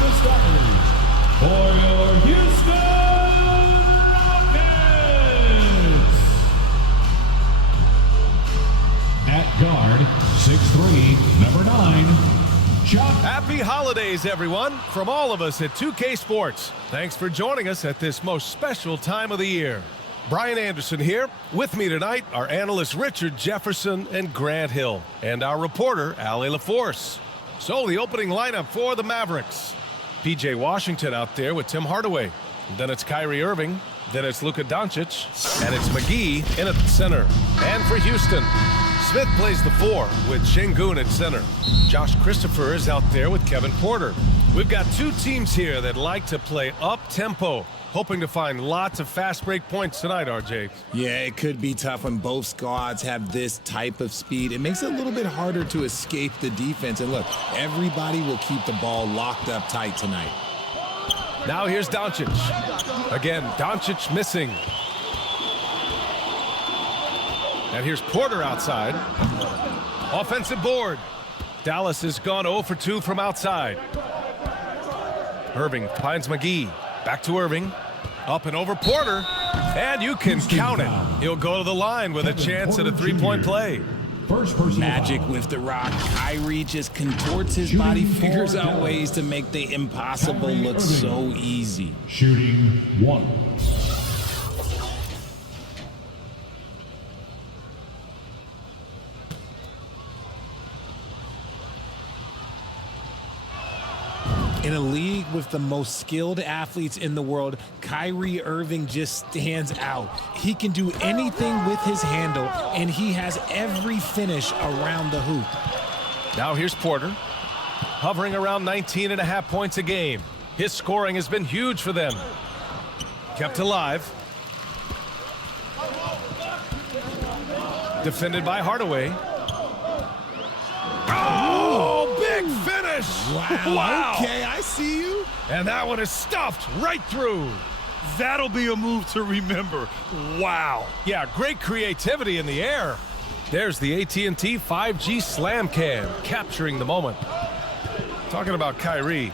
the starters for your Houston Rockets. At guard, 6'3", number 9, Chuck. Happy holidays, everyone, from all of us at 2K Sports. Thanks for joining us at this most special time of the year. Brian Anderson here. With me tonight are analysts Richard Jefferson and Grant Hill, and our reporter, Allie LaForce. So the opening lineup for the Mavericks. P.J. Washington out there with Tim Hardaway. Then it's Kyrie Irving. Then it's Luka Doncic. And it's McGee in at the center. And for Houston, Smith plays the 4 with Şengün at center. Josh Christopher is out there with Kevin Porter. We've got two teams here that like to play up-tempo, hoping to find lots of fast break points tonight, RJ. Yeah, it could be tough when both squads have this type of speed. It makes it a little bit harder to escape the defense. And look, everybody will keep the ball locked up tight tonight. Now here's Doncic. Again, Doncic missing. And here's Porter outside. Offensive board. Dallas has gone 0 for 2 from outside. Irving finds McGee. Back to Irving. Up and over Porter. And you can count it. He'll go to the line with a chance at a three-point play. Magic with the rock. Kyrie just contorts his body, figures out ways to make the impossible look so easy. Shooting 1. In a league with the most skilled athletes in the world, Kyrie Irving just stands out. He can do anything with his handle, and he has every finish around the hoop. Now here's Porter, hovering around 19.5 points a game. His scoring has been huge for them. Kept alive. Defended by Hardaway. Oh, big finish! Wow. Okay, I see you. And that one is stuffed right through. That'll be a move to remember. Wow. Yeah, great creativity in the air. There's the AT&T 5G Slam Cam, capturing the moment. Talking about Kyrie,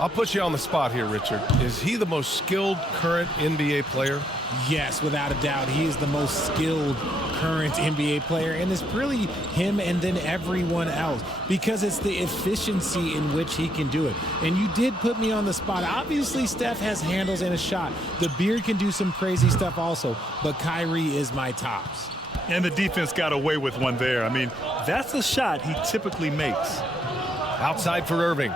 I'll put you on the spot here, Richard. Is he the most skilled current NBA player? Yes, without a doubt. He is the most skilled current NBA player, and it's really him and then everyone else because it's the efficiency in which he can do it. And you did put me on the spot. Obviously, Steph has handles and a shot. The Beard can do some crazy stuff also, but Kyrie is my tops. And the defense got away with one there. I mean, that's a shot he typically makes. Outside for Irving.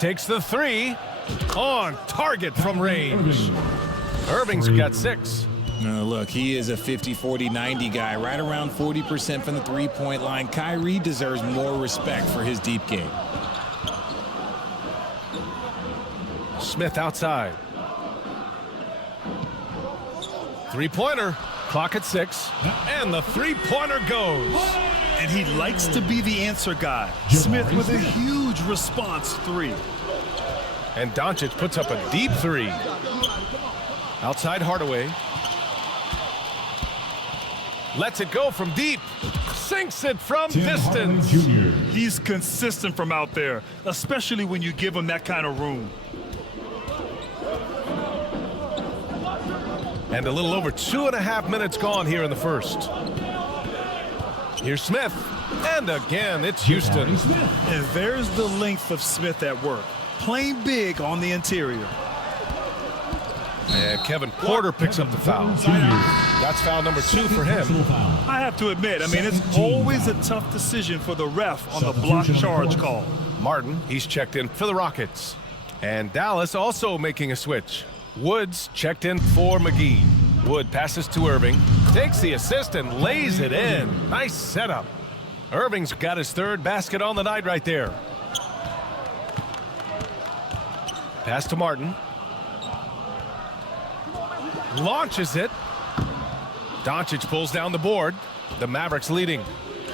Takes the 3. On target from range. Irving's got 6. Look, he is a 50, 40, 90 guy, right around 40% from the three-point line. Kyrie deserves more respect for his deep game. Smith outside. Three-pointer. Clock at 6. And the three-pointer goes. And he likes to be the answer guy. Smith with a huge response 3. And Doncic puts up a deep 3. Outside Hardaway. Lets it go from deep. Sinks it from distance. He's consistent from out there, especially when you give him that kind of room. And a little over 2.5 minutes gone here in the first. Here's Smith. And again, it's Houston. And there's the length of Smith at work. Playing big on the interior. And Kevin Porter picks up the foul. That's foul number 2 for him. I have to admit, I mean, it's always a tough decision for the ref on the block charge call. Martin, he's checked in for the Rockets. And Dallas also making a switch. Woods checked in for McGee. Wood passes to Irving. Takes the assist and lays it in. Nice setup. Irving's got his 3rd basket on the night right there. Pass to Martin. Launches it. Doncic pulls down the board. The Mavericks leading.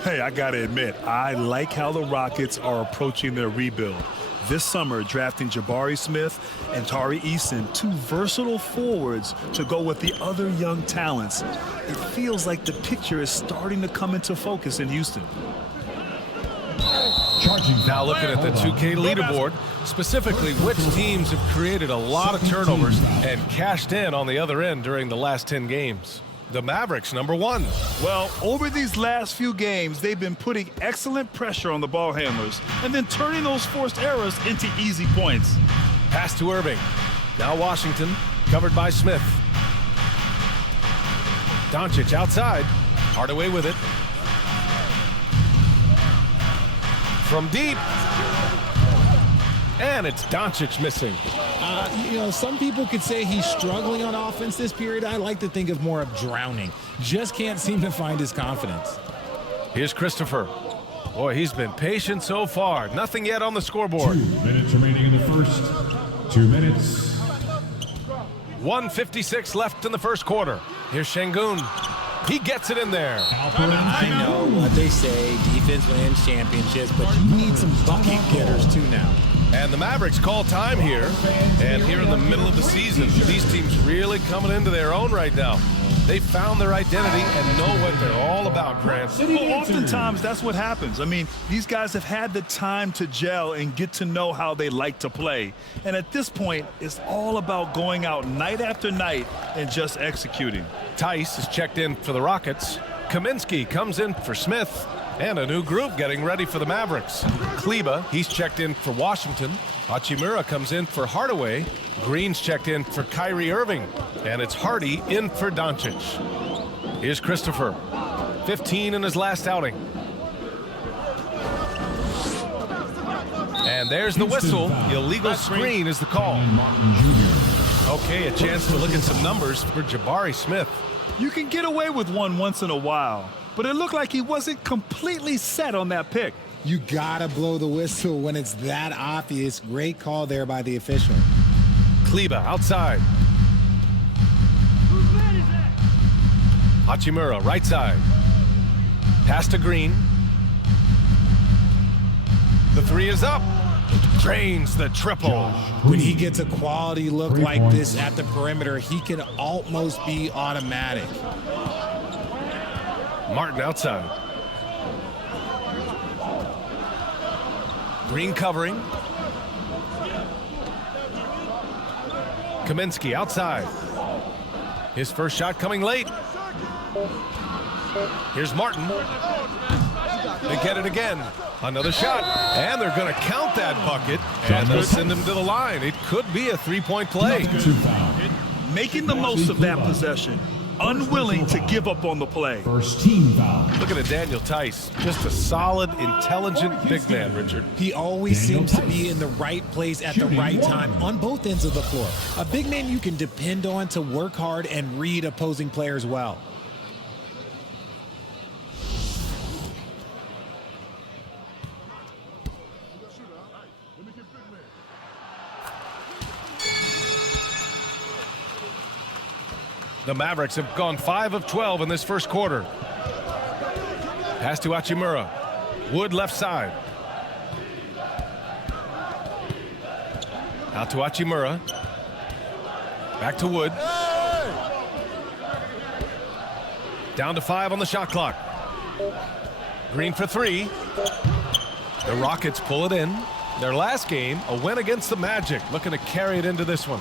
Hey, I gotta admit, I like how the Rockets are approaching their rebuild. This summer, drafting Jabari Smith and Tari Eason, 2 versatile forwards to go with the other young talents. It feels like the picture is starting to come into focus in Houston. Charging Now foul. looking at the 2K leaderboard, specifically which teams have created a lot of turnovers and cashed in on the other end during the last 10 games. The Mavericks, number 1. Well, over these last few games, they've been putting excellent pressure on the ball handlers and then turning those forced errors into easy points. Pass to Irving. Now Washington, covered by Smith. Doncic outside. Hardaway with it. From deep. And it's Doncic missing. Some people could say he's struggling on offense this period. I like to think of more of drowning. Just can't seem to find his confidence. Here's Christopher. Boy, he's been patient so far. Nothing yet on the scoreboard. 2 minutes remaining in the first. 2 minutes. 1:56 left in the first quarter. Here's Şengün. He gets it in there. I know what they say, defense wins championships, but you need some bucket getters too now. And the Mavericks call time here. And here in the middle of the season, these teams really coming into their own right now. They found their identity and know what they're all about, Grant. Well, oftentimes that's what happens. I mean, these guys have had the time to gel and get to know how they like to play. And at this point, it's all about going out night after night and just executing. Tice is checked in for the Rockets. Kaminsky comes in for Smith. And a new group getting ready for the Mavericks. Kleba, he's checked in for Washington. Hachimura comes in for Hardaway. Green's checked in for Kyrie Irving. And it's Hardy in for Doncic. Here's Christopher. 15 in his last outing. And there's the whistle. Illegal screen is the call. Okay, a chance to look at some numbers for Jabari Smith. You can get away with one once in a while, but it looked like he wasn't completely set on that pick. You gotta blow the whistle when it's that obvious. Great call there by the official. Kleba outside. Hachimura right side. Pass to Green. The three is up. Drains the triple. When he gets a quality look like this at the perimeter, he can almost be automatic. Martin outside. Green covering. Kaminsky outside. His first shot coming late. Here's Martin. They get it again. Another shot. And they're going to count that bucket. And they'll send him to the line. It could be a three-point play. Making the most of that possession. Unwilling to give up on the play. First team foul. Looking at Daniel Tice. Just a solid, intelligent big man, Richard. He always seems to be in the right place at the right time on both ends of the floor. A big man you can depend on to work hard and read opposing players well. The Mavericks have gone 5 of 12 in this first quarter. Pass to Hachimura. Wood left side. Out to Hachimura. Back to Wood. Down to 5 on the shot clock. Green for 3. The Rockets pull it in. Their last game, a win against the Magic. Looking to carry it into this one.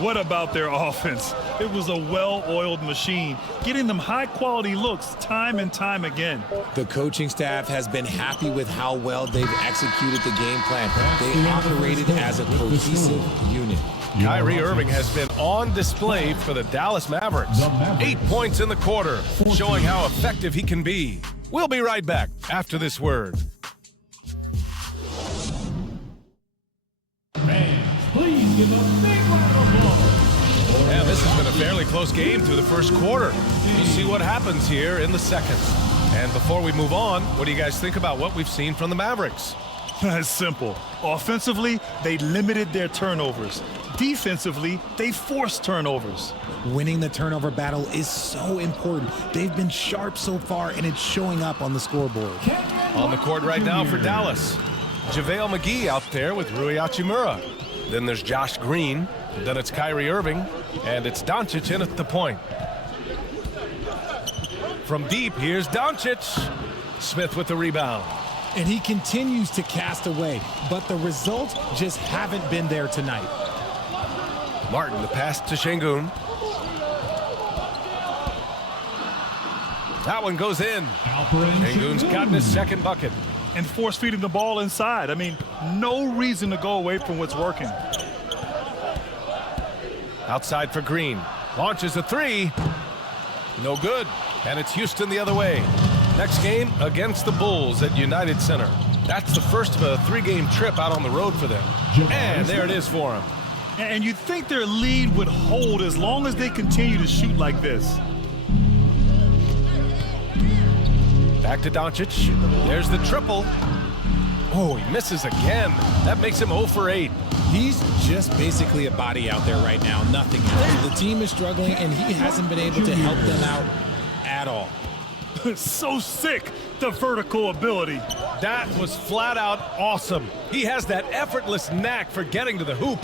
What about their offense? It was a well-oiled machine, getting them high-quality looks time and time again. The coaching staff has been happy with how well they've executed the game plan. They operated as a cohesive unit. Kyrie Irving has been on display for the Dallas Mavericks. 8 points in the quarter, showing how effective he can be. We'll be right back after this word. Please give a big round of applause. Yeah, this has been a fairly close game through the first quarter. We'll see what happens here in the second. And before we move on, what do you guys think about what we've seen from the Mavericks? It's simple. Offensively, they limited their turnovers. Defensively, they forced turnovers. Winning the turnover battle is so important. They've been sharp so far, and it's showing up on the scoreboard. On the court right now for Dallas. JaVale McGee out there with Rui Hachimura. Then there's Josh Green. Then it's Kyrie Irving. And it's Doncic in at the point. From deep, here's Doncic. Smith with the rebound. and he continues to cast away, but the results just haven't been there tonight. Martin, the pass to Şengün. That one goes in. Şengün's gotten his second bucket. And force feeding the ball inside. I mean, no reason to go away from what's working. Outside for Green. Launches a three. No good. And it's Houston the other way. Next game against the Bulls at United Center. That's the first of a three-game trip out on the road for them. And there it is for them. And you'd think their lead would hold as long as they continue to shoot like this. Back to Doncic. There's the triple. Oh, he misses again. That makes him 0 for 8. He's just basically a body out there right now, nothing else. The team is struggling, and he hasn't been able to help them out at all. So sick, the vertical ability. That was flat out awesome. He has that effortless knack for getting to the hoop.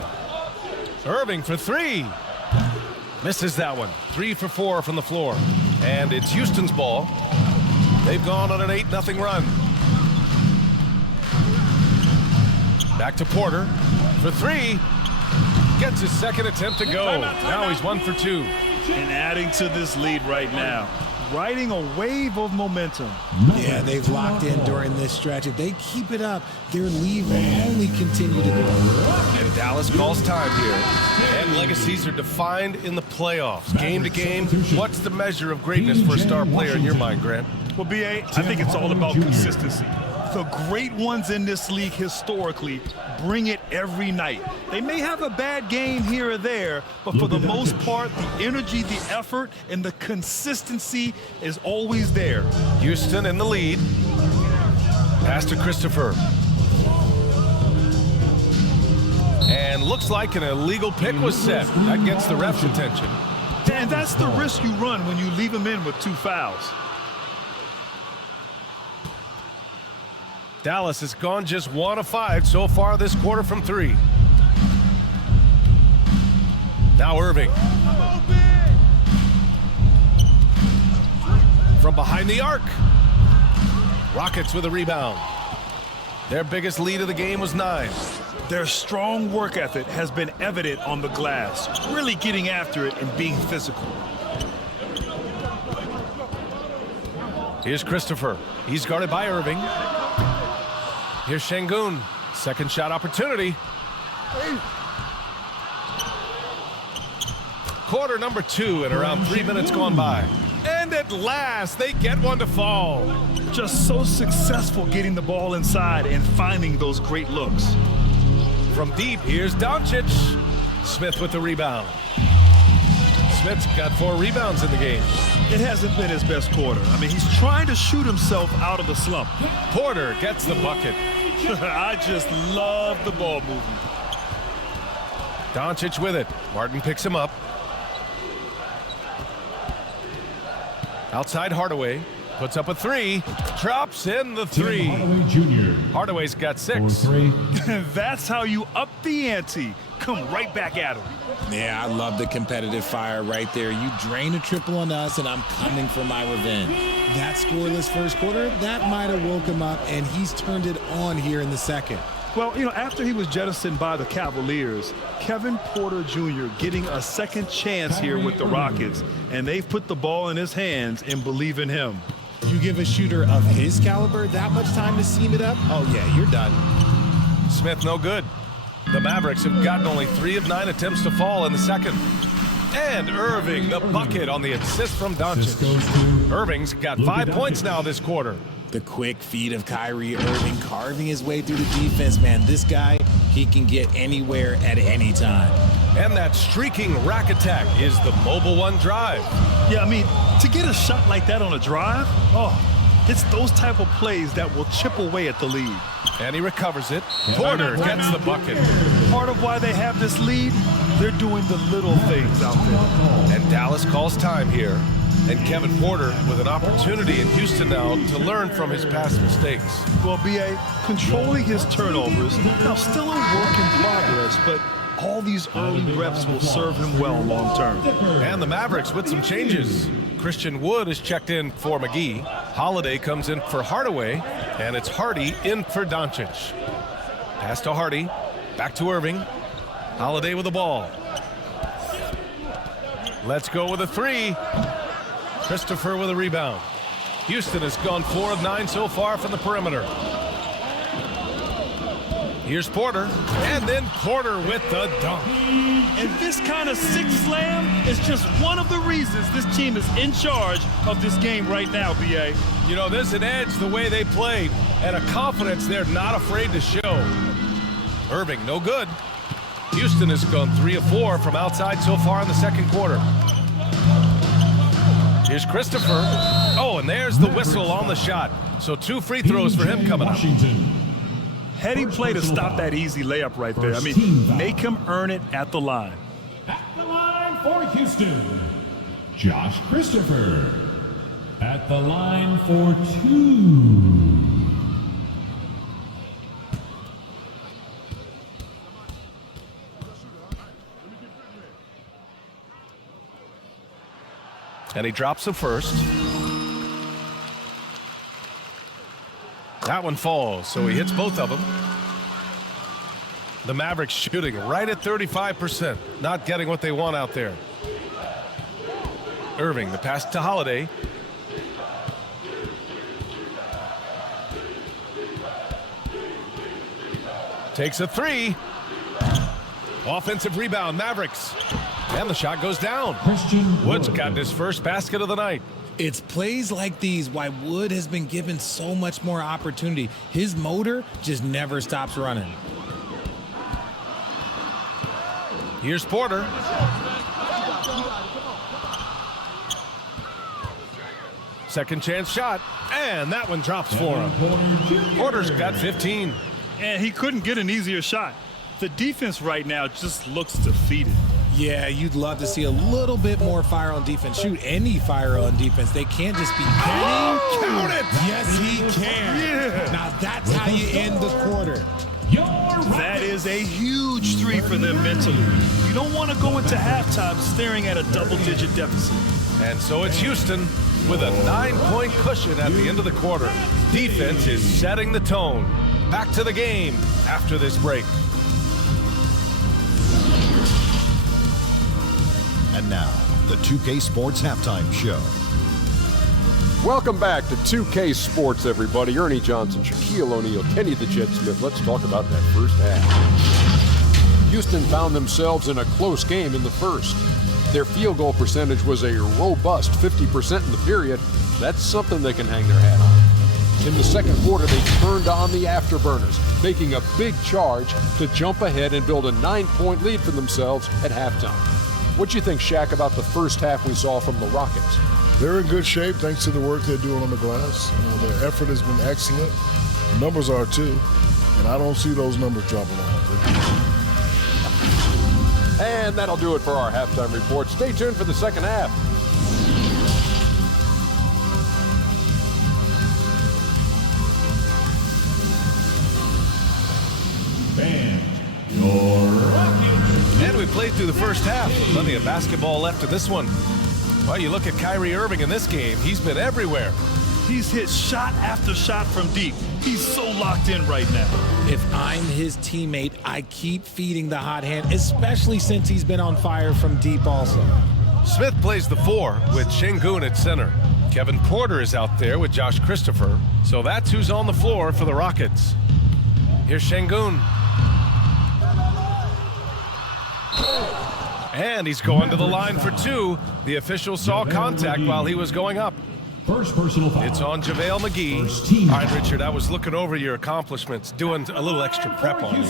Irving for three. Misses that one. 3 for 4 from the floor. And it's Houston's ball. They've gone on an 8-0 run. Back to Porter for three. Gets his second attempt to go. Now he's 1 for 2. And adding to this lead right now. Riding a wave of momentum. Yeah, they've locked in during this stretch. If they keep it up, their lead will only continue to grow. And Dallas calls time here. And legacies are defined in the playoffs. Game to game, what's the measure of greatness for a star player in your mind, Grant? Well, B.A., I think it's all about consistency. The great ones in this league historically bring it every night. They may have a bad game here or there, but for the most part, the energy, the effort, and the consistency is always there. Houston in the lead. Pass to Christopher. And looks like an illegal pick was set. That gets the ref's attention. And that's the risk you run when you leave them in with 2 fouls. Dallas has gone just 1 of 5 so far this quarter from 3. Now Irving. From behind the arc. Rockets with a rebound. Their biggest lead of the game was 9. Their strong work ethic has been evident on the glass, really getting after it and being physical. Here's Christopher. He's guarded by Irving. Here's Şengün. Second shot opportunity. Quarter number 2 and around 3 minutes gone by. And at last, they get one to fall. Just so successful getting the ball inside and finding those great looks. From deep, here's Doncic. Smith with the rebound. Smith's got 4 rebounds in the game. It hasn't been his best quarter. I mean, he's trying to shoot himself out of the slump. Porter gets the bucket. I just love the ball movement. Doncic with it. Martin picks him up. Outside Hardaway. Puts up a 3. Drops in the 3. Hardaway Jr. Hardaway's got for 6. 3. That's how you up the ante. Come right back at him. Yeah, I love the competitive fire right there. You drain a triple on us, and I'm coming for my revenge. That scoreless first quarter, that might have woke him up, and he's turned it on here in the second. Well, you know, after he was jettisoned by the Cavaliers, Kevin Porter Jr. getting a second chance here with the Rockets, and they've put the ball in his hands and believe in him. You give a shooter of his caliber that much time to seam it up, oh yeah, you're done. Smith no good. The Mavericks have gotten only 3 of 9 attempts to fall in the second. And Irving, the bucket on the assist from Doncic. Irving's got 5 points now this quarter. The quick feed of Kyrie Irving carving his way through the defense, man. This guy, he can get anywhere at any time. And that streaking rack attack is the Mobile One drive. Yeah, I mean, to get a shot like that on a drive, it's those type of plays that will chip away at the lead. And he recovers it. Porter gets the bucket. Part of why they have this lead, they're doing the little things out there. And Dallas calls time here. And Kevin Porter with an opportunity in Houston now to learn from his past mistakes. Well, B.A., controlling his turnovers, now still a work in progress, but All these early reps will serve him well long term. And the Mavericks with some changes. Christian Wood is checked in for McGee. Holiday comes in for Hardaway, and it's Hardy in for Doncic. Pass to Hardy, back to Irving. Holiday with the ball. Let's go with a three. Christopher with a rebound. Houston has gone 4 of 9 so far from the perimeter. Here's Porter, and then Porter with the dunk. And this kind of six slam is just one of the reasons this team is in charge of this game right now, B.A. You know, there's an edge the way they played, and a confidence they're not afraid to show. Irving, no good. Houston has gone 3 of 4 from outside so far in the second quarter. Here's Christopher. Oh, and there's the whistle on the shot. So 2 free throws for him coming up. Heady play to stop that easy layup right there. I mean, make him earn it at the line. At the line for Houston, Josh Christopher. At the line for 2. And he drops the first. That one falls, so he hits both of them. The Mavericks shooting right at 35%, not getting what they want out there. Irving, the pass to Holiday. Takes a three. Offensive rebound, Mavericks. And the shot goes down. Wood's got his first basket of the night. It's plays like these why Wood has been given so much more opportunity. His motor just never stops running. Here's Porter. Second chance shot, and that one drops for him. Porter's got 15. And he couldn't get an easier shot. The defense right now just looks defeated. Yeah, you'd love to see a little bit more fire on defense. Shoot, any fire on defense. They can't just be petty. Count it! Yes, he can. Yeah. Now that's how you end the quarter. That is a huge 3 for them mentally. You don't want to go into halftime staring at a double-digit deficit. And so it's Houston with a 9-point cushion at the end of the quarter. Defense is setting the tone. Back to the game after this break. And now, the 2K Sports Halftime Show. Welcome back to 2K Sports, everybody. Ernie Johnson, Shaquille O'Neal, Kenny the Jet Smith. Let's talk about that first half. Houston found themselves in a close game in the first. Their field goal percentage was a robust 50% in the period. That's something they can hang their hat on. In the second quarter, they turned on the afterburners, making a big charge to jump ahead and build a 9-point lead for themselves at halftime. What do you think, Shaq, about the first half we saw from the Rockets? They're in good shape thanks to the work they're doing on the glass. Their effort has been excellent. The numbers are too, and I don't see those numbers dropping off. And that'll do it for our halftime report. Stay tuned for the second half. And we played through the first half. Plenty of basketball left in this one. Well, you look at Kyrie Irving in this game. He's been everywhere. He's hit shot after shot from deep. He's so locked in right now. If I'm his teammate, I keep feeding the hot hand, especially since he's been on fire from deep also. Smith plays the 4 with Şengün at center. Kevin Porter is out there with Josh Christopher. So that's who's on the floor for the Rockets. Here's Şengün. And he's going to the line for 2. The official saw contact while he was going up. First personal foul. It's on JaVale McGee. All right, Richard, I was looking over your accomplishments, doing a little extra prep on you.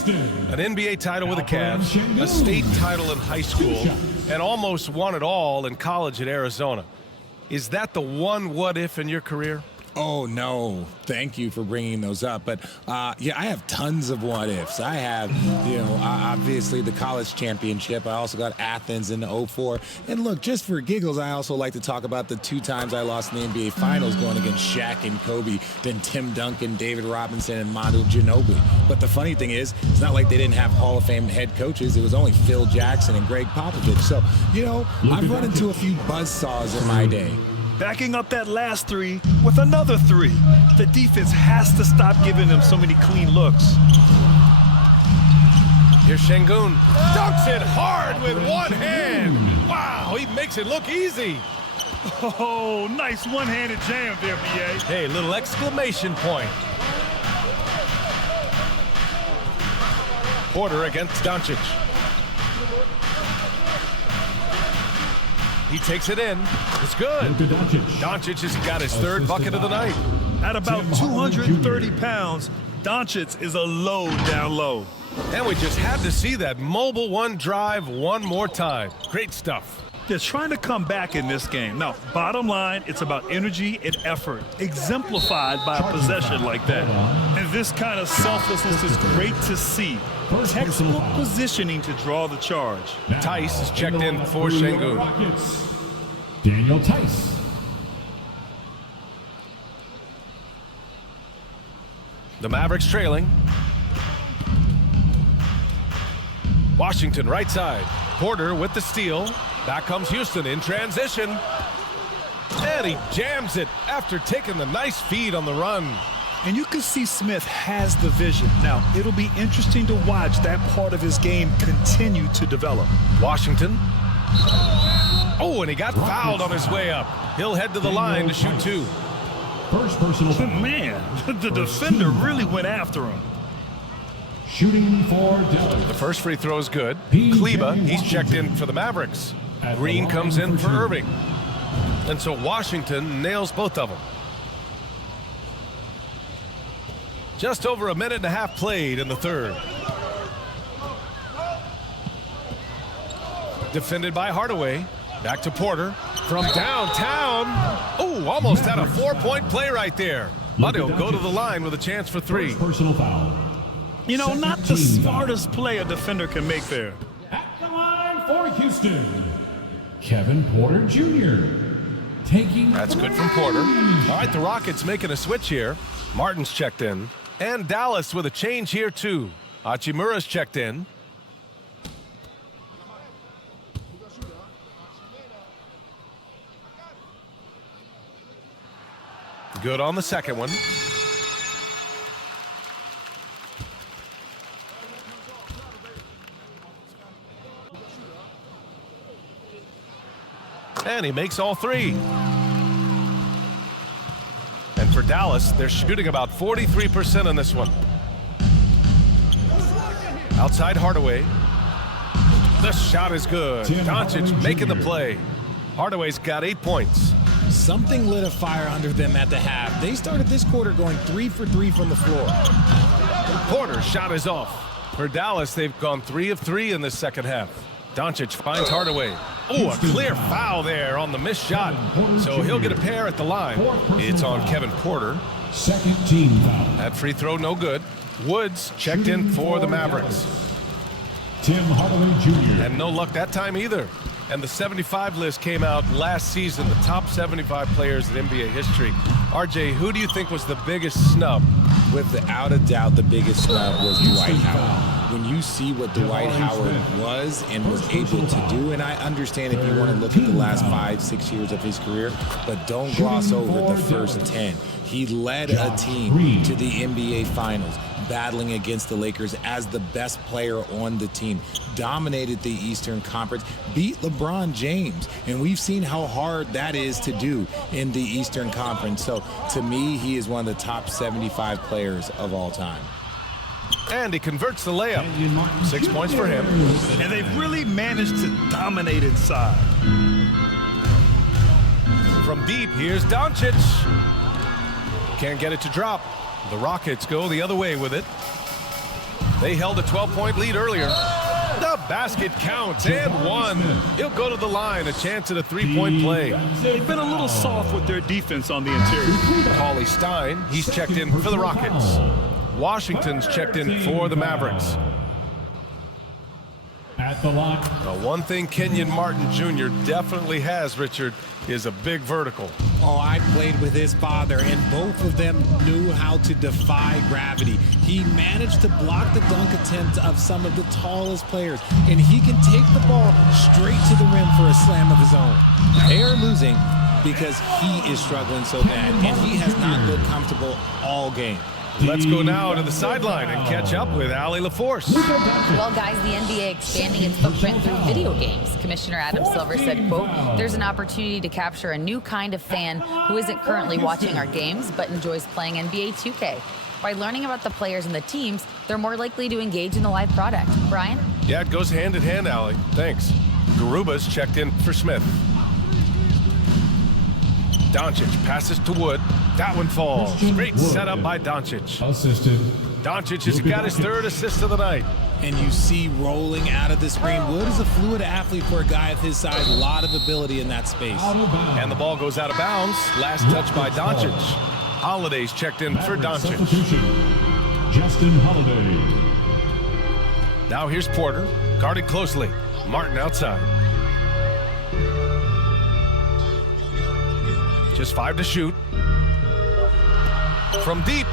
An NBA title with the Cavs, a state title in high school, and almost won it all in college at Arizona. Is that the one what-if in your career? Oh, no. Thank you for bringing those up. But, yeah, I have tons of what-ifs. I have, obviously the college championship. I also got Athens in '04. And, look, just for giggles, I also like to talk about the 2 times I lost in the NBA Finals going against Shaq and Kobe, then Tim Duncan, David Robinson, and Manu Ginobili. But the funny thing is, it's not like they didn't have Hall of Fame head coaches. It was only Phil Jackson and Greg Popovich. So, I've run into a few buzzsaws in my day. Backing up that last 3 with another 3. The defense has to stop giving them so many clean looks. Here's Şengün. Dunks it hard with one hand. Wow, he makes it look easy. Oh, nice one-handed jam there, B.A. Hey, little exclamation point. Porter against Doncic. He takes it in. It's good. Doncic has got his 3rd bucket of the night. At about 230 pounds, Doncic is a load down low. And we just had to see that mobile one drive one more time. Great stuff. They're trying to come back in this game. Now, bottom line, it's about energy and effort, exemplified by a possession like that. And this kind of selflessness is great to see. Textbook positioning to draw the charge. Tice is checked in for Şengün. Daniel Tice. The Mavericks trailing. Washington right side. Porter with the steal. Back comes Houston in transition. And he jams it after taking the nice feed on the run. And you can see Smith has the vision. Now, it'll be interesting to watch that part of his game continue to develop. Washington. Oh, and he got fouled on his way up. He'll head to the line to shoot 2. First personal foul. Man, the defender really went after him. Shooting for Dallas. The first free throw is good. Kleba, he's checked in for the Mavericks. Green comes in for Irving. And so Washington nails both of them. Just over a minute and a half played in the 3rd. Defended by Hardaway. Back to Porter. From downtown. Oh, almost had a 4-point play right there. But he'll go to the line with a chance for 3. Personal foul. Not the smartest play a defender can make there. At the line for Houston, Kevin Porter Jr. taking. That's good from Porter. All right, the Rockets making a switch here. Martin's checked in. And Dallas with a change here, too. Hachimura's checked in. Good on the second one. And he makes all 3. And for Dallas, they're shooting about 43% on this one. Outside Hardaway. The shot is good. Doncic making the play. Hardaway's got 8 points. Something lit a fire under them at the half. They started this quarter going 3 for 3 from the floor. Porter's shot is off. For Dallas, they've gone 3 of 3 in this second half. Doncic finds Hardaway. Oh, a clear foul there on the missed shot. So he'll get a pair at the line. It's on Kevin Porter. Second team foul. That free throw no good. Woods checked in for the Mavericks. Tim Hardaway Jr. And no luck that time either. And the 75 list came out last season, the top 75 players in NBA history. RJ, who do you think was the biggest snub? Without a doubt, the biggest snub was Dwight Howard. When you see what Dwight Howard was and was able to do, and I understand if you want to look at the last 5-6 years of his career, but don't gloss over the first 10. He led a team to the NBA Finals, battling against the Lakers as the best player on the team, dominated the Eastern Conference, beat LeBron James, and we've seen how hard that is to do in the Eastern Conference. So to me, he is one of the top 75 players of all time. And he converts the layup. 6 points for him. And they've really managed to dominate inside. From deep, here's Doncic. Can't get it to drop. The Rockets go the other way with it. They held a 12-point lead earlier. The That basket counts and one. He'll go to the line, a chance at a three-point play. They've been a little soft with their defense on the interior. Cauley Stein, he's checked in for the Rockets. Washington's checked in for the Mavericks. At the line. Now, one thing Kenyon Martin Jr. definitely has, Richard, is a big vertical. Oh, I played with his father, and both of them knew how to defy gravity. He managed to block the dunk attempts of some of the tallest players, and he can take the ball straight to the rim for a slam of his own. They are losing because he is struggling so bad, and he has not looked comfortable all game. Let's go now to the sideline and catch up with Allie LaForce. Well, guys, the NBA expanding its footprint through video games. Commissioner Adam Silver said, quote, "There's an opportunity to capture a new kind of fan who isn't currently watching our games but enjoys playing NBA 2K. By learning about the players and the teams, they're more likely to engage in the live product." Brian? Yeah, it goes hand in hand, Allie. Thanks. Garuba's checked in for Smith. Doncic passes to Wood. That one falls. Great setup by Doncic. Assisted. Doncic has got his third assist of the night. And you see rolling out of the screen. Wood is a fluid athlete for a guy of his size. A lot of ability in that space. And the ball goes out of bounds. Last touch by Doncic. Holiday's checked in for Doncic. Justin Holiday. Now here's Porter. Guarded closely. Martin outside. Just 5 to shoot. From deep.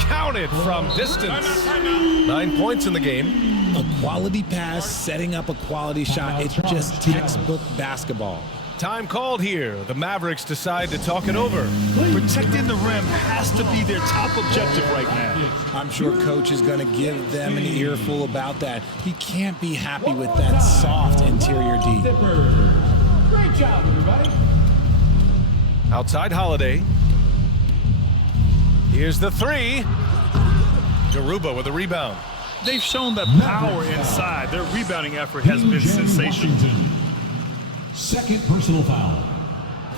Counted from distance. 9 points in the game. A quality pass, setting up a quality shot. It's just textbook basketball. Time called here. The Mavericks decide to talk it over. Protecting the rim has to be their top objective right now. I'm sure coach is going to give them an earful about that. He can't be happy with that soft interior D. Great job, everybody. Outside Holiday. Here's the three. Garuba with a rebound. They've shown that power inside. Their rebounding effort has been sensational. Second personal foul.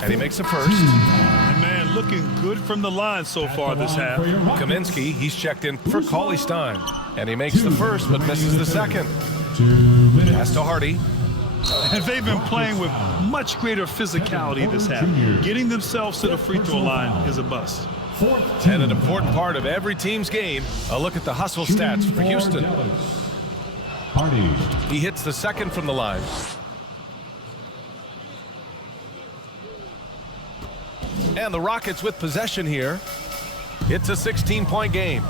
And he makes the first. And man, looking good from the line so far this half. Kaminsky, he's checked in for Cauley Stein. And he makes the first but misses the second. 2 minutes. Pass to Hardy. And they've been playing with much greater physicality this half. Getting themselves to the free throw line is a bust. And an important part of every team's game, a look at the hustle stats for Houston. Hardy. He hits the second from the line. And the Rockets with possession here. It's a 16-point game.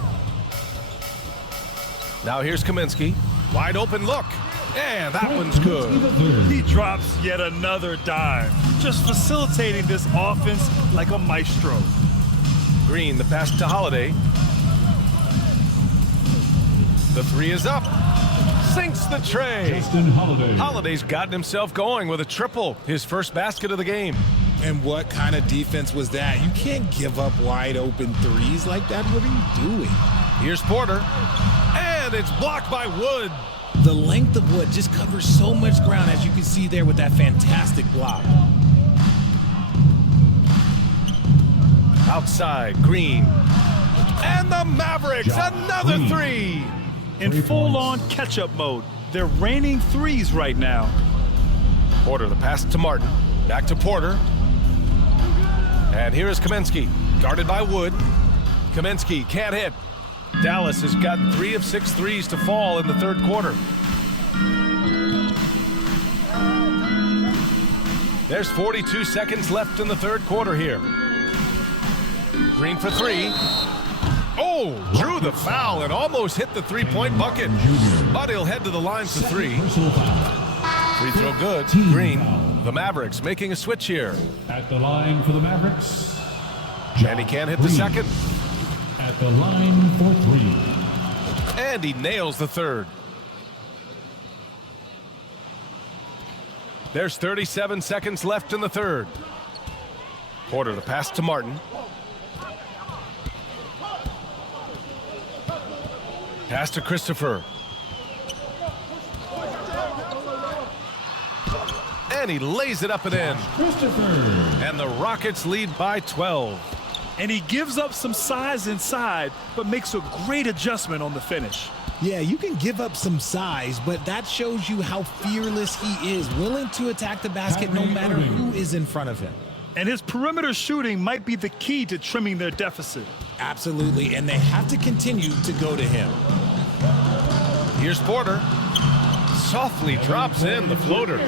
Now here's Kaminsky. Wide open look. And that one's good. He drops yet another dime. Just facilitating this offense like a maestro. Green, the pass to Holiday. The three is up. Sinks the tray. Justin Holiday. Holiday's gotten himself going with a triple. His first basket of the game. And what kind of defense was that? You can't give up wide open threes like that. What are you doing? Here's Porter. And it's blocked by Wood. The length of Wood just covers so much ground, as you can see there with that fantastic block. Outside, Green. And the Mavericks, another three. In full-on catch-up mode. They're raining threes right now. Porter, the pass to Martin. Back to Porter. And here is Kaminsky, guarded by Wood. Kaminsky can't hit. Dallas has gotten 3 of 6 threes to fall in the third quarter. There's 42 seconds left in the third quarter here. Green for three. Oh, drew the foul and almost hit the three-point bucket. But he'll head to the line for three. Free throw good. Green. The Mavericks making a switch here. At the line for the Mavericks. And he can't hit the second. At the line for three. And he nails the third. There's 37 seconds left in the third. Porter, the pass to Martin. Pass to Christopher. And he lays it up and in. Christopher. And the Rockets lead by 12. And he gives up some size inside, but makes a great adjustment on the finish. Yeah, you can give up some size, but that shows you how fearless he is, willing to attack the basket no matter who is in front of him. And his perimeter shooting might be the key to trimming their deficit. Absolutely, and they have to continue to go to him. Here's Porter. Softly drops in the floater.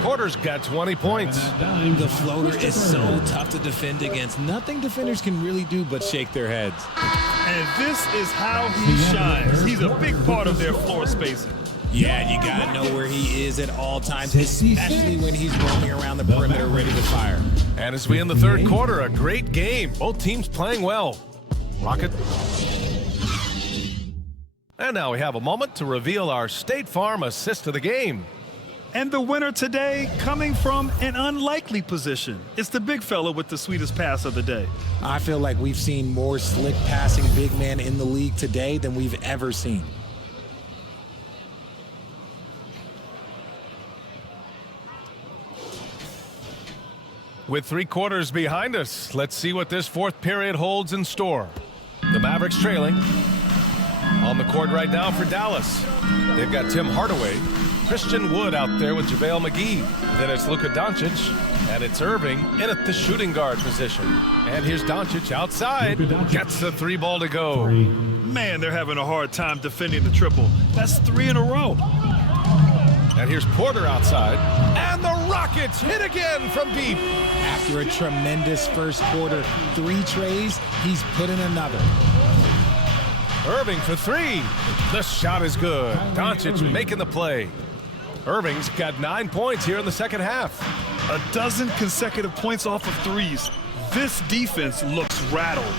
Porter's got 20 points. The floater is so tough to defend against. Nothing defenders can really do but shake their heads. And this is how he shines. He's a big part of their floor spacing. Yeah, you gotta know where he is at all times, especially when he's roaming around the perimeter ready to fire. And as we end the third quarter, a great game. Both teams playing well. Rocket. And now we have a moment to reveal our State Farm assist of the game. And the winner today coming from an unlikely position. It's the big fella with the sweetest pass of the day. I feel like we've seen more slick passing big men in the league today than we've ever seen. With 3 quarters behind us, let's see what this fourth period holds in store. The Mavericks trailing. On the court right now for Dallas. They've got Tim Hardaway, Christian Wood out there with JaVale McGee. Then it's Luka Doncic, and it's Irving in at the shooting guard position. And here's Doncic outside, gets the 3 ball to go. Man, they're having a hard time defending the triple. That's 3 in a row. And here's Porter outside, and the Rockets hit again from deep. After a tremendous first quarter, 3 trays, he's put in another. Irving for 3. The shot is good. Doncic making the play. Irving's got 9 points here in the second half. A dozen consecutive points off of threes. This defense looks rattled.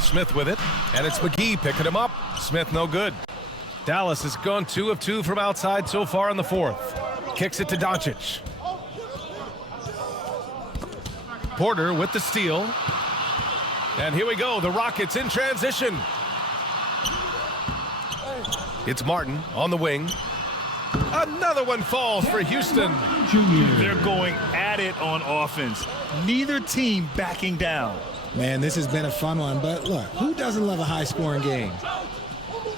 Smith with it, and it's McGee picking him up. Smith no good. Dallas has gone 2 of 2 from outside so far in the fourth. Kicks it to Doncic. Porter with the steal. And here we go, the Rockets in transition. It's Martin on the wing. Another one falls for Houston. They're going at it on offense. Neither team backing down. Man, this has been a fun one, but look, who doesn't love a high-scoring game?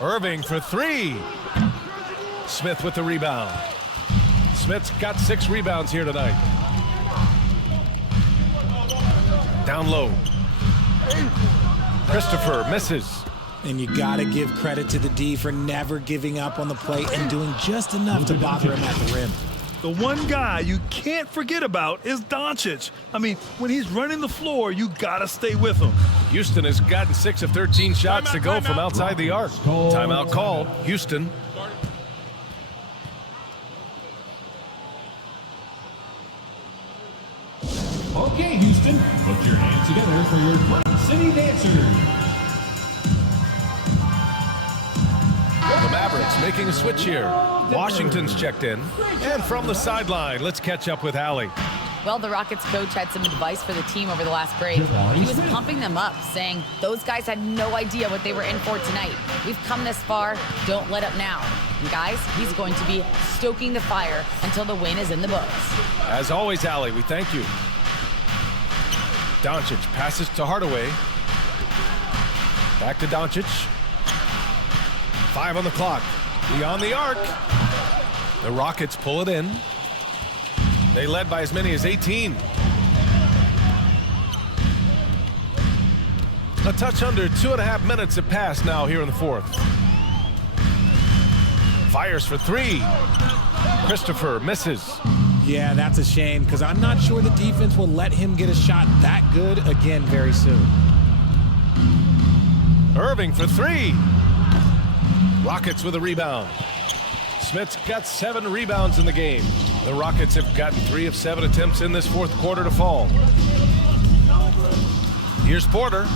Irving for 3. Smith with the rebound. Smith's got 6 rebounds here tonight. Down low. Christopher misses. And you got to give credit to the D for never giving up on the play and doing just enough to bother him at the rim. The one guy you can't forget about is Doncic. I mean, when he's running the floor, you got to stay with him. Houston has gotten 6 of 13 shots to go from outside the arc. Timeout called. Houston. Okay, Houston, put your hands together for your Quad City Dancers. The Mavericks making a switch here. Washington's checked in. And from the sideline, let's catch up with Allie. Well, the Rockets coach had some advice for the team over the last break. He was pumping them up, saying those guys had no idea what they were in for tonight. We've come this far, don't let up now. And guys, he's going to be stoking the fire until the win is in the books. As always, Allie, we thank you. Doncic passes to Hardaway. Back to Doncic. 5 on the clock. Beyond the arc. The Rockets pull it in. They led by as many as 18. A touch under 2.5 minutes have passed now here in the fourth. Fires for 3. Christopher misses. Yeah, that's a shame because I'm not sure the defense will let him get a shot that good again very soon. Irving for 3. Rockets with a rebound. Smith's got 7 rebounds in the game. The Rockets have gotten 3 of 7 attempts in this fourth quarter to fall. Here's Porter.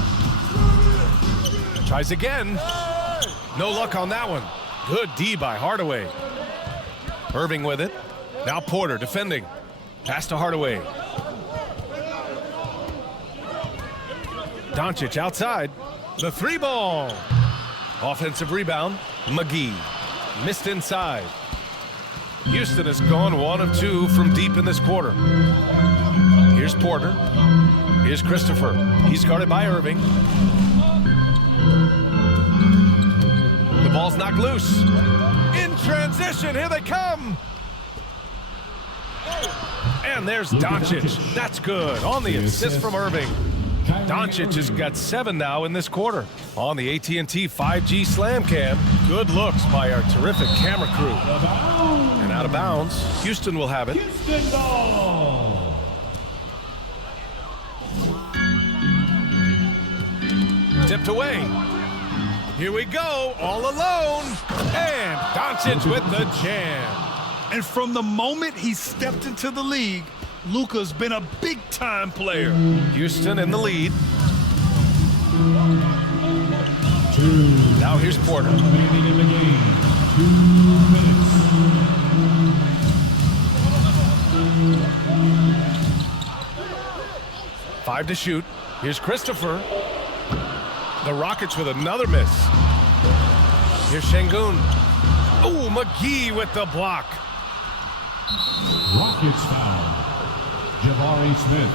Tries again. No luck on that one. Good D by Hardaway. Irving with it. Now Porter defending. Pass to Hardaway. Doncic outside. The 3 ball. Offensive rebound. McGee. Missed inside. Houston has gone 1 of 2 from deep in this quarter. Here's Porter. Here's Christopher. He's guarded by Irving. The ball Ball's knocked loose. In transition, here they come. And there's Doncic. That's good. On the assist from Irving. Doncic has got 7 now in this quarter. On the AT&T 5G Slam Cam, good looks by our terrific camera crew. And out of bounds, Houston will have it. Houston ball. Tipped away. Here we go, all alone. And Doncic with the jam. And from the moment he stepped into the league, Luka's been a big-time player. Houston in the lead. Now here's Porter. Remaining in the game, 2 minutes. 5 to shoot. Here's Christopher. The Rockets with another miss. Here's Şengün. Oh, McGee with the block. Rockets foul. Jabari Smith.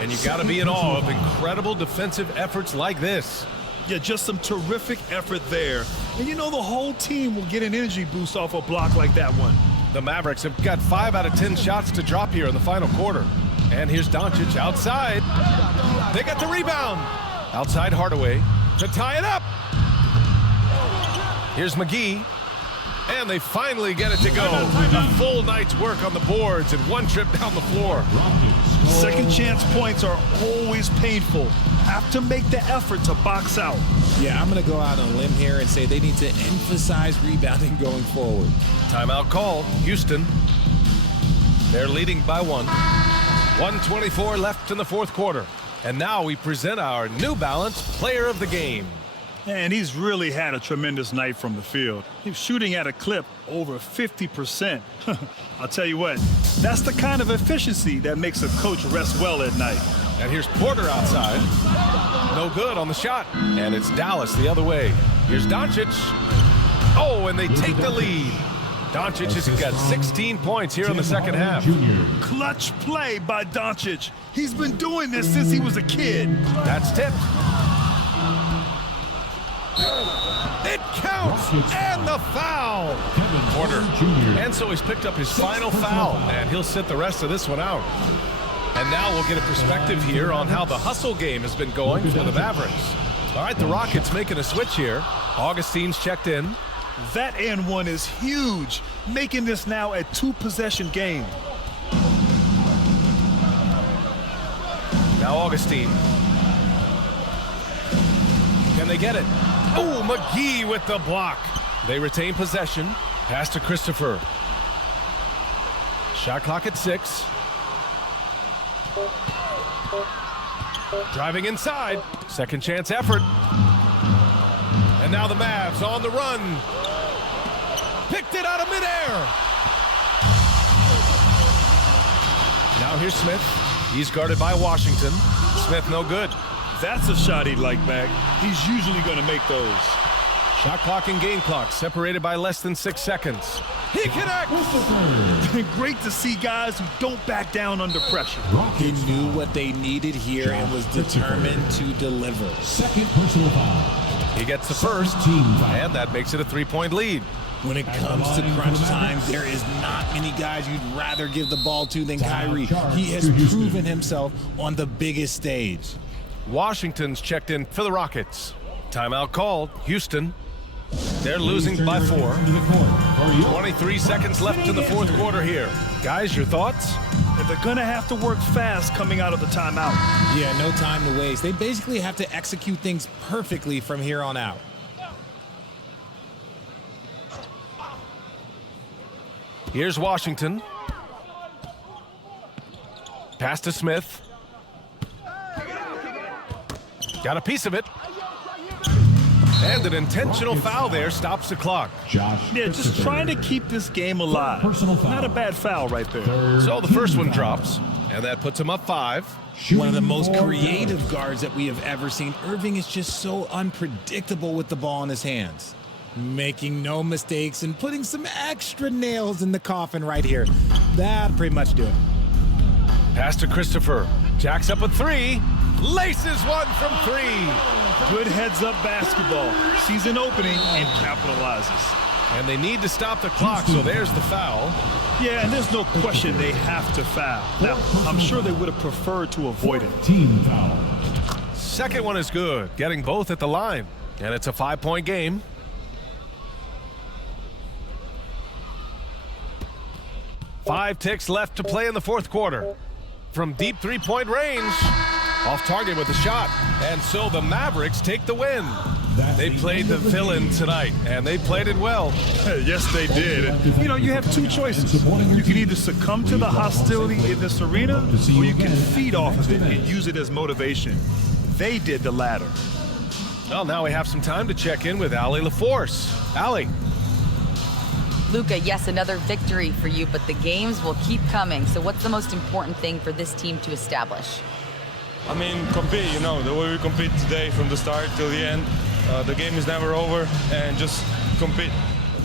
And you got to be in awe of incredible defensive efforts like this. Yeah, just some terrific effort there. And you know the whole team will get an energy boost off a block like that one. The Mavericks have got 5 out of 10 shots to drop here in the final quarter. And here's Doncic outside. They got the rebound. Outside Hardaway to tie it up. Here's McGee. And they finally get it to go. A full night's work on the boards and one trip down the floor. Second chance points are always painful. Have to make the effort to box out. Yeah, I'm going to go out on a limb here and say they need to emphasize rebounding going forward. Timeout called. Houston. They're leading by 1. 1:24 left in the fourth quarter. And now we present our New Balance Player of the Game. And he's really had a tremendous night from the field. He's shooting at a clip over 50%. I'll tell you what, that's the kind of efficiency that makes a coach rest well at night. And here's Porter outside. No good on the shot. And it's Dallas the other way. Here's Doncic. Oh, and they take the lead. Doncic has got 16 points here in the second half. Clutch play by Doncic. He's been doing this since he was a kid. That's tipped. It counts, and the foul. Porter. And so he's picked up his final foul, and he'll sit the rest of this one out. And now we'll get a perspective here on how the hustle game has been going for the Mavericks. All right, the Rockets making a switch here. Augustine's checked in. That and one is huge, making this now a 2-possession game. Now Augustine. Can they get it? Oh, McGee with the block. They retain possession. Pass to Christopher. Shot clock at 6. Driving inside. Second chance effort. And now the Mavs on the run. Picked it out of midair. Now here's Smith. He's guarded by Washington. Smith no good. That's a shot he'd like back. He's usually going to make those. Shot clock and game clock separated by less than 6 seconds. He connects! Great to see guys who don't back down under pressure. He knew what they needed here and was determined to deliver. Second personal foul. He gets the first, and that makes it a 3-point lead. When it comes to crunch time, there is not many guys you'd rather give the ball to than Kyrie. He has proven himself on the biggest stage. Washington's checked in for the Rockets. Timeout called. Houston. They're losing by 4. 23 seconds left in the fourth quarter here. Guys, your thoughts? And they're going to have to work fast coming out of the timeout. Yeah, no time to waste. They basically have to execute things perfectly from here on out. Here's Washington. Pass to Smith. Got a piece of it. And an intentional foul there stops the clock. Yeah, just trying to keep this game alive. Not a bad foul right there. So the first one drops, and that puts him up 5. One of the most creative guards that we have ever seen. Irving is just so unpredictable with the ball in his hands. Making no mistakes and putting some extra nails in the coffin right here. That'll pretty much do it. Pass to Christopher. Jacks up a 3. laces one from 3. Good heads-up basketball. Sees an opening and capitalizes. And they need to stop the clock, so there's the foul. Yeah, and there's no question they have to foul. Now, I'm sure they would have preferred to avoid it. Team foul. Second one is good, getting both at the line. And it's a 5-point game. Five ticks left to play in the fourth quarter. From deep three-point range, off target with a shot. And so the Mavericks take the win. They played the villain tonight, and they played it well. Yes, they did. You know, you have two choices. You can either succumb to the hostility in this arena, or you can feed off of it and use it as motivation. They did the latter. Well, now we have some time to check in with Allie LaForce. Allie. Luka, yes, another victory for you, but the games will keep coming. So what's the most important thing for this team to establish? I mean, compete, you know, the way we compete today from the start till the end. The game is never over, and just compete.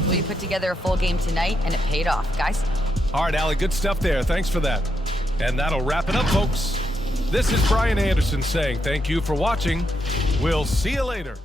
Well, you put together a full game tonight, and it paid off, guys. All right, Allie, good stuff there. Thanks for that. And that'll wrap it up, folks. This is Brian Anderson saying thank you for watching. We'll see you later.